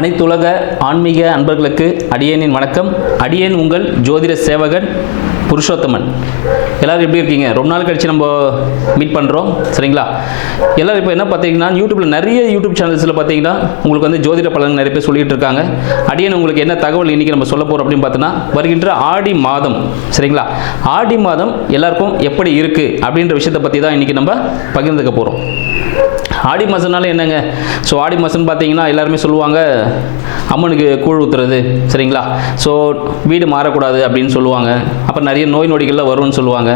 அனைத்துலக ஆன்மீக அன்பர்களுக்கு அடியேனின் வணக்கம் அடியேன் உங்கள் ஜோதிட சேவகன் புருஷோத்தமன் எல்லோரும் எப்படி இருக்கீங்க ரொம்ப நாள் கழித்து நம்ம மீட் பண்ணுறோம் சரிங்களா எல்லோரும் இப்போ என்ன பார்த்தீங்கன்னா யூடியூப்பில் நிறைய யூடியூப் சேனல்ஸில் பார்த்தீங்கன்னா உங்களுக்கு வந்து ஜோதிட பலன் நிறைய பேர் சொல்லிகிட்டு இருக்காங்க அடியன் உங்களுக்கு என்ன தகவல் இன்றைக்கி நம்ம சொல்ல போகிறோம் அப்படின்னு பார்த்தோன்னா வருகின்ற ஆடி மாதம் சரிங்களா ஆடி மாதம் எல்லாருக்கும் எப்படி இருக்குது அப்படின்ற விஷயத்தை பற்றி தான் இன்றைக்கி நம்ம பகிர்ந்துக்க போகிறோம் ஆடி மாதம்னால என்னங்க ஸோ ஆடி மாதம்னு பார்த்தீங்கன்னா எல்லாருமே சொல்லுவாங்க அம்மனுக்கு கூழ் ஊற்றுறது சரிங்களா ஸோ வீடு மாறக்கூடாது அப்படின்னு சொல்லுவாங்க அப்புறம் நிறைய நிறைய நோய் நொடிகள்லாம் வரும்னு சொல்லுவாங்க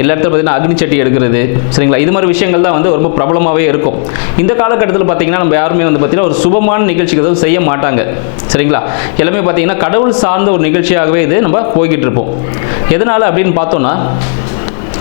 எல்லா இடத்துல பார்த்தீங்கன்னா அக்னிச்சட்டி சட்டி எடுக்கிறது சரிங்களா இது மாதிரி விஷயங்கள் தான் வந்து ரொம்ப பிரபலமாகவே இருக்கும் இந்த காலகட்டத்தில் பார்த்தீங்கன்னா நம்ம யாருமே வந்து பார்த்தீங்கன்னா ஒரு சுபமான நிகழ்ச்சிக்கு எதுவும் செய்ய மாட்டாங்க சரிங்களா எல்லாமே பார்த்தீங்கன்னா கடவுள் சார்ந்த ஒரு நிகழ்ச்சியாகவே இது நம்ம போய்கிட்டு இருப்போம் எதனால் அப்படின்னு பார்த்தோன்னா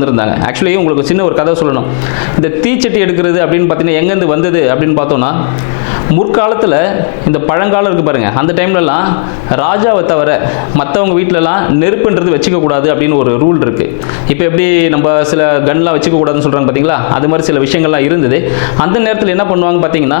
வந்திருந்தாங்க ஆக்சுவலி உங்களுக்கு சின்ன ஒரு கதை சொல்லணும் இந்த தீச்சட்டி எடுக்கிறது அப்படின்னு பார்த்தீங்கன்னா எங்கேருந்து வந்தது அப்படின்னு பார்த்தோம்னா முற்காலத்தில் இந்த பழங்காலம் இருக்குது பாருங்கள் அந்த டைம்லலாம் ராஜாவை தவிர மற்றவங்க வீட்டிலலாம் நெருப்புன்றது வச்சுக்கக்கூடாது அப்படின்னு ஒரு ரூல் இருக்குது இப்போ எப்படி நம்ம சில கன்லாம் வச்சுக்கக்கூடாதுன்னு சொல்கிறாங்க பார்த்தீங்களா அது மாதிரி சில விஷயங்கள்லாம் இருந்தது அந்த நேரத்தில் என்ன பண்ணுவாங்க பார்த்தீங்கன்னா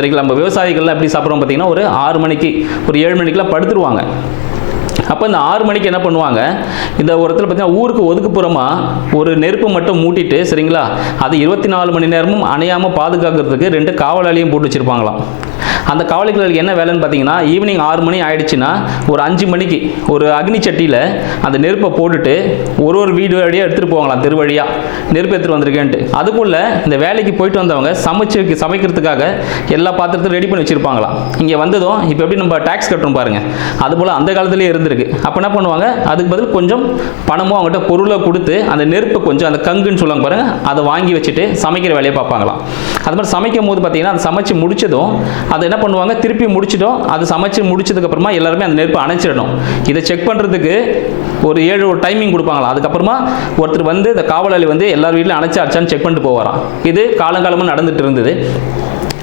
சரிங்களா நம்ம விவசாயிகள்லாம் எப்படி சாப்பிட்றோம் பார்த்தீங்கன்னா ஒரு ஆறு மணிக்கு ஒரு ஏழு மணிக்கெலாம் படுத்துருவாங்க அப்போ இந்த ஆறு மணிக்கு என்ன பண்ணுவாங்க இந்த ஒரு இடத்துல பார்த்தீங்கன்னா ஊருக்கு ஒதுக்குப்புறமாக ஒரு நெருப்பு மட்டும் மூட்டிட்டு சரிங்களா அது இருபத்தி நாலு மணி நேரமும் அணையாமல் பாதுகாக்கிறதுக்கு ரெண்டு காவலாளியும் போட்டு வச்சுருப்பாங்களாம் அந்த காவலிகளுக்கு என்ன வேலைன்னு பார்த்தீங்கன்னா ஈவினிங் ஆறு மணி ஆயிடுச்சுன்னா ஒரு அஞ்சு மணிக்கு ஒரு அக்னி சட்டியில் அந்த நெருப்பை போட்டுட்டு ஒரு ஒரு வீடு வழியாக எடுத்துகிட்டு போவாங்களாம் தெரு வழியாக நெருப்பு எடுத்துகிட்டு வந்திருக்கேன்ட்டு அதுக்குள்ளே இந்த வேலைக்கு போயிட்டு வந்தவங்க சமைச்சு சமைக்கிறதுக்காக எல்லா பாத்திரத்தையும் ரெடி பண்ணி வச்சுருப்பாங்களாம் இங்கே வந்ததும் இப்போ எப்படி நம்ம டேக்ஸ் கட்டுறோம் பாருங்கள் அதுபோல் அந்த காலத்துலேயே இருந்திருக்கு இருக்குது அப்போ என்ன பண்ணுவாங்க அதுக்கு பதில் கொஞ்சம் பணமும் அவங்ககிட்ட பொருளை கொடுத்து அந்த நெருப்பு கொஞ்சம் அந்த கங்குன்னு சொல்லுவாங்க பாருங்கள் அதை வாங்கி வச்சுட்டு சமைக்கிற வேலையை பார்ப்பாங்களாம் அது மாதிரி சமைக்கும் போது பார்த்தீங்கன்னா அது சமைச்சு முடிச்சதும் அதை என்ன பண்ணுவாங்க திருப்பி முடிச்சிட்டோம் அது சமைச்சு முடிச்சதுக்கப்புறமா எல்லாருமே அந்த நெருப்பை அணைச்சிடணும் இதை செக் பண்ணுறதுக்கு ஒரு ஏழு ஒரு டைமிங் கொடுப்பாங்களா அதுக்கப்புறமா ஒருத்தர் வந்து இந்த காவலாளி வந்து எல்லார் அணைச்சி அணைச்சாச்சான்னு செக் பண்ணிட்டு போவாராம் இது காலங்காலமாக நடந்துட்டு இருந்தது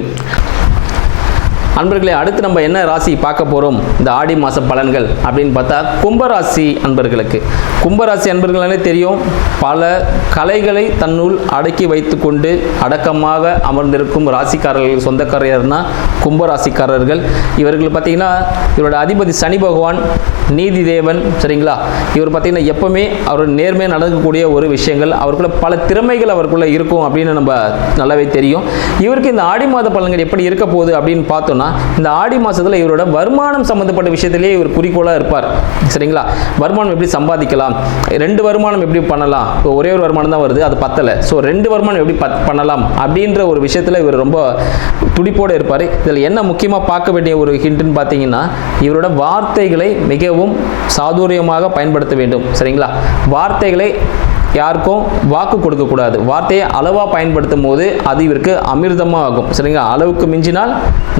இருக்குது அன்பர்களே அடுத்து நம்ம என்ன ராசி பார்க்க போகிறோம் இந்த ஆடி மாத பலன்கள் அப்படின்னு பார்த்தா கும்பராசி அன்பர்களுக்கு கும்பராசி அன்பர்களே தெரியும் பல கலைகளை தன்னுள் அடக்கி வைத்துக்கொண்டு அடக்கமாக அமர்ந்திருக்கும் ராசிக்காரர்கள் சொந்தக்காரர்னா கும்பராசிக்காரர்கள் இவர்கள் பார்த்தீங்கன்னா இவரோட அதிபதி சனி பகவான் நீதி தேவன் சரிங்களா இவர் பார்த்தீங்கன்னா எப்பவுமே அவர் நேர்மையாக நடக்கக்கூடிய ஒரு விஷயங்கள் அவருக்குள்ள பல திறமைகள் அவருக்குள்ளே இருக்கும் அப்படின்னு நம்ம நல்லாவே தெரியும் இவருக்கு இந்த ஆடி மாத பலன்கள் எப்படி இருக்க போகுது அப்படின்னு பார்த்தோம்னா இந்த ஆடி மாதத்தில் இவரோட வருமானம் சம்மந்தப்பட்ட விஷயத்திலேயே இவர் குறிக்கோளாக இருப்பார் சரிங்களா வருமானம் எப்படி சம்பாதிக்கலாம் ரெண்டு வருமானம் எப்படி பண்ணலாம் இப்போ ஒரே ஒரு வருமானம் தான் வருது அது பத்தலை ஸோ ரெண்டு வருமானம் எப்படி பண்ணலாம் அப்படின்ற ஒரு விஷயத்தில் இவர் ரொம்ப துடிப்போடு இருப்பார் இதில் என்ன முக்கியமாக பார்க்க வேண்டிய ஒரு ஹிண்ட்டுன்னு பார்த்தீங்கன்னா இவரோட வார்த்தைகளை மிகவும் சாதுரியமாக பயன்படுத்த வேண்டும் சரிங்களா வார்த்தைகளை யாருக்கும் வாக்கு கொடுக்கக்கூடாது வார்த்தையை அளவாக பயன்படுத்தும் போது அது இவருக்கு அமிர்தமாக ஆகும் சரிங்களா அளவுக்கு மிஞ்சினால்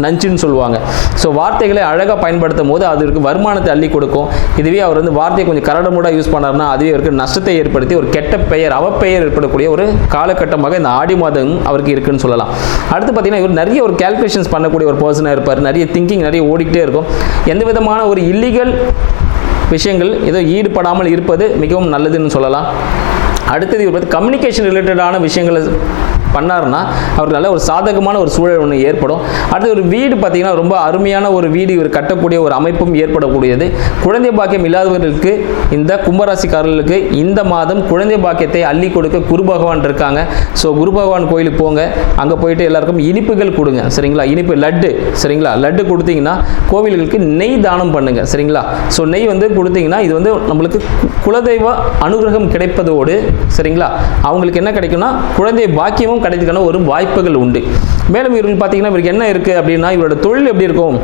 நஞ்சுன்னு யூஸ்ன்னு சொல்லுவாங்க ஸோ வார்த்தைகளை அழகாக பயன்படுத்தும் போது அதுக்கு வருமானத்தை அள்ளி கொடுக்கும் இதுவே அவர் வந்து வார்த்தையை கொஞ்சம் கரடமூடாக யூஸ் பண்ணார்னா அதுவே அவருக்கு நஷ்டத்தை ஏற்படுத்தி ஒரு கெட்ட பெயர் அவப்பெயர் ஏற்படக்கூடிய ஒரு காலகட்டமாக இந்த ஆடி மாதம் அவருக்கு இருக்குன்னு சொல்லலாம் அடுத்து பார்த்தீங்கன்னா இவர் நிறைய ஒரு கேல்குலேஷன்ஸ் பண்ணக்கூடிய ஒரு பர்சனாக இருப்பார் நிறைய திங்கிங் நிறைய ஓடிக்கிட்டே இருக்கும் எந்த விதமான ஒரு இல்லீகல் விஷயங்கள் ஏதோ ஈடுபடாமல் இருப்பது மிகவும் நல்லதுன்னு சொல்லலாம் அடுத்தது இவர் கம்யூனிகேஷன் ரிலேட்டடான விஷயங்களை பண்ணாருன்னா அவருக்கு நல்ல ஒரு சாதகமான ஒரு சூழல் ஒன்று ஏற்படும் அடுத்து ஒரு வீடு பார்த்திங்கன்னா ரொம்ப அருமையான ஒரு வீடு இவர் கட்டக்கூடிய ஒரு அமைப்பும் ஏற்படக்கூடியது குழந்தை பாக்கியம் இல்லாதவர்களுக்கு இந்த கும்பராசிக்காரர்களுக்கு இந்த மாதம் குழந்தை பாக்கியத்தை அள்ளி கொடுக்க குரு பகவான் இருக்காங்க ஸோ குரு பகவான் கோயிலுக்கு போங்க அங்கே போயிட்டு எல்லாருக்கும் இனிப்புகள் கொடுங்க சரிங்களா இனிப்பு லட்டு சரிங்களா லட்டு கொடுத்தீங்கன்னா கோவில்களுக்கு நெய் தானம் பண்ணுங்க சரிங்களா ஸோ நெய் வந்து கொடுத்தீங்கன்னா இது வந்து நம்மளுக்கு குலதெய்வ அனுகிரகம் கிடைப்பதோடு சரிங்களா அவங்களுக்கு என்ன கிடைக்கும்னா குழந்தை பாக்கியமும் கண்டிப்பாகவும் கிடைக்கிறதுக்கான ஒரு வாய்ப்புகள் உண்டு மேலும் இவர்கள் பார்த்தீங்கன்னா இவருக்கு என்ன இருக்குது அப்படின்னா இவரோட தொழில் எப்படி இருக்கும்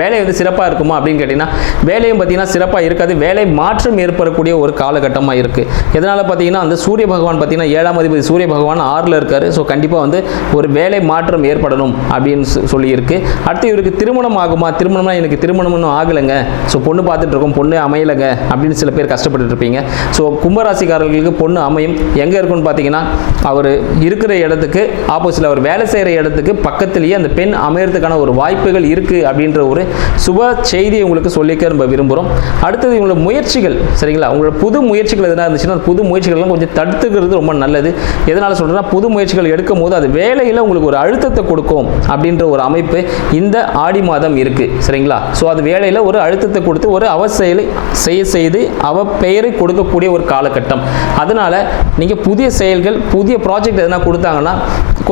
வேலை வந்து சிறப்பாக இருக்குமா அப்படின்னு கேட்டிங்கன்னா வேலையும் பார்த்திங்கன்னா சிறப்பாக இருக்காது வேலை மாற்றம் ஏற்படக்கூடிய ஒரு காலகட்டமாக இருக்குது எதனால் பார்த்தீங்கன்னா அந்த சூரிய பகவான் பார்த்திங்கன்னா ஏழாம் அதிபதி சூரிய பகவான் ஆறில் இருக்கார் ஸோ கண்டிப்பாக வந்து ஒரு வேலை மாற்றம் ஏற்படணும் அப்படின்னு சொல்லியிருக்கு அடுத்து இவருக்கு திருமணம் ஆகுமா திருமணம்னா எனக்கு திருமணம் ஆகலைங்க ஸோ பொண்ணு பார்த்துட்டு இருக்கோம் பொண்ணு அமையலைங்க அப்படின்னு சில பேர் கஷ்டப்பட்டு இருப்பீங்க ஸோ கும்பராசிக்காரர்களுக்கு பொண்ணு அமையும் எங்கே இருக்குன்னு பார்த்தீங்கன்னா அவர் இருக்கிற இடத்துக்கு ஆப்போசிட்டில் அவர் வேலை செய்கிற இடத்துக்கு பக்கத்துலேயே அந்த பெண் அமையறதுக்கான ஒரு வாய்ப்புகள் இருக்குது அப்படின்ற ஒரு ஒரு சுப செய்தியை உங்களுக்கு சொல்லிக்க நம்ம விரும்புகிறோம் அடுத்தது இவங்களோட முயற்சிகள் சரிங்களா உங்களோட புது முயற்சிகள் எதனா இருந்துச்சுன்னா புது முயற்சிகள்லாம் கொஞ்சம் தடுத்துக்கிறது ரொம்ப நல்லது எதனால் சொல்கிறேன்னா புது முயற்சிகள் எடுக்கும் போது அது வேலையில் உங்களுக்கு ஒரு அழுத்தத்தை கொடுக்கும் அப்படின்ற ஒரு அமைப்பு இந்த ஆடி மாதம் இருக்குது சரிங்களா ஸோ அது வேலையில் ஒரு அழுத்தத்தை கொடுத்து ஒரு அவ செயலை செய்ய செய்து அவ பெயரை கொடுக்கக்கூடிய ஒரு காலகட்டம் அதனால் நீங்கள் புதிய செயல்கள் புதிய ப்ராஜெக்ட் எதனா கொடுத்தாங்கன்னா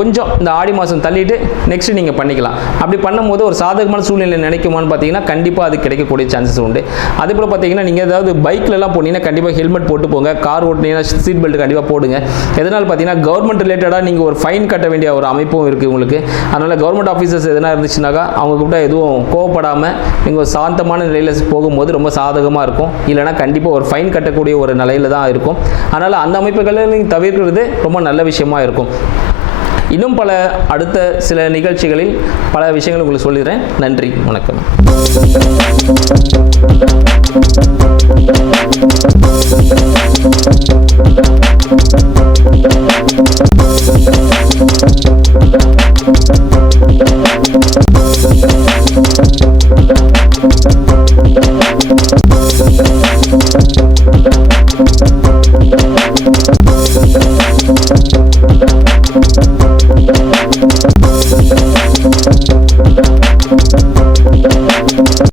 கொஞ்சம் இந்த ஆடி மாதம் தள்ளிட்டு நெக்ஸ்ட் நீங்கள் பண்ணிக்கலாம் அப்படி பண்ணும்போது ஒரு சாதகமான சூழ்நிலை நினைக்க கிடைக்குமான்னு பார்த்தீங்கன்னா கண்டிப்பாக அது கிடைக்கக்கூடிய சான்சஸ் உண்டு அதே போல் பார்த்தீங்கன்னா நீங்கள் ஏதாவது பைக்லலாம் போனீங்கன்னா கண்டிப்பாக ஹெல்மெட் போட்டு போங்க கார் ஓட்டினீங்கன்னா சீட் பெல்ட் கண்டிப்பாக போடுங்க எதனால் பார்த்தீங்கன்னா கவர்மெண்ட் ரிலேட்டடாக நீங்கள் ஒரு ஃபைன் கட்ட வேண்டிய ஒரு அமைப்பும் இருக்குது உங்களுக்கு அதனால் கவர்மெண்ட் ஆஃபீஸர்ஸ் எதனா இருந்துச்சுனாக்கா அவங்க கூட எதுவும் கோவப்படாமல் நீங்கள் ஒரு சாந்தமான நிலையில் போகும்போது ரொம்ப சாதகமாக இருக்கும் இல்லைனா கண்டிப்பாக ஒரு ஃபைன் கட்டக்கூடிய ஒரு நிலையில் தான் இருக்கும் அதனால் அந்த அமைப்புகளை நீங்கள் தவிர்க்கிறது ரொம்ப நல்ல விஷயமா இருக்கும் இன்னும் பல அடுத்த சில நிகழ்ச்சிகளில் பல விஷயங்கள் உங்களுக்கு சொல்லிடுறேன் நன்றி வணக்கம்